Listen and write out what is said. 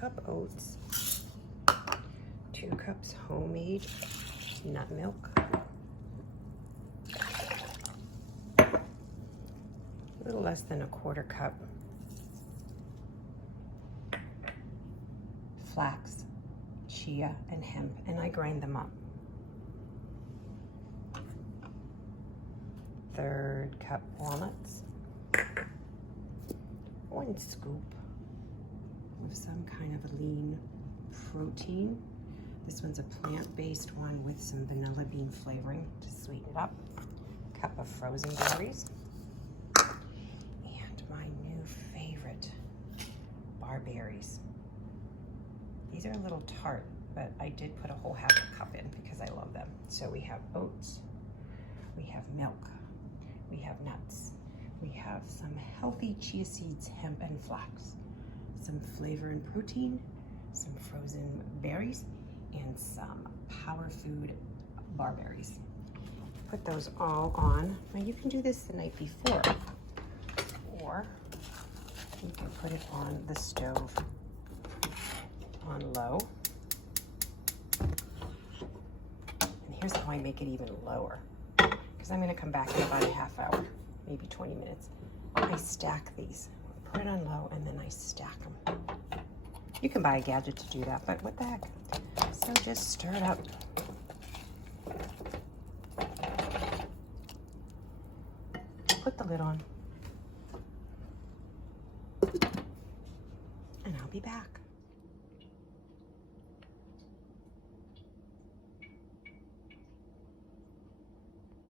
cup oats, 2 cups homemade nut milk, a little less than 1/4 cup flax, chia, and hemp, and I grind them up. 1/3 cup walnuts, 1 scoop of some kind of lean protein. This one's a plant-based one with some vanilla bean flavoring to sweeten it up. Cup of frozen berries. And my new favorite, barberries. These are a little tart, but I did put a whole 1/2 cup in because I love them. So we have oats, we have milk, we have nuts, we have some healthy chia seeds, hemp, and flax, some flavor and protein, some frozen berries, and some power food barberries. Put those all on. Now you can do this the night before, or you can put it on the stove on low. And here's how I make it even lower, because I'm going to come back in about a 1/2 hour, maybe 20 minutes. I stack these. Put it on low, and then I stack them. You can buy a gadget to do that, but what the heck. So just stir it up. Put the lid on. And I'll be back.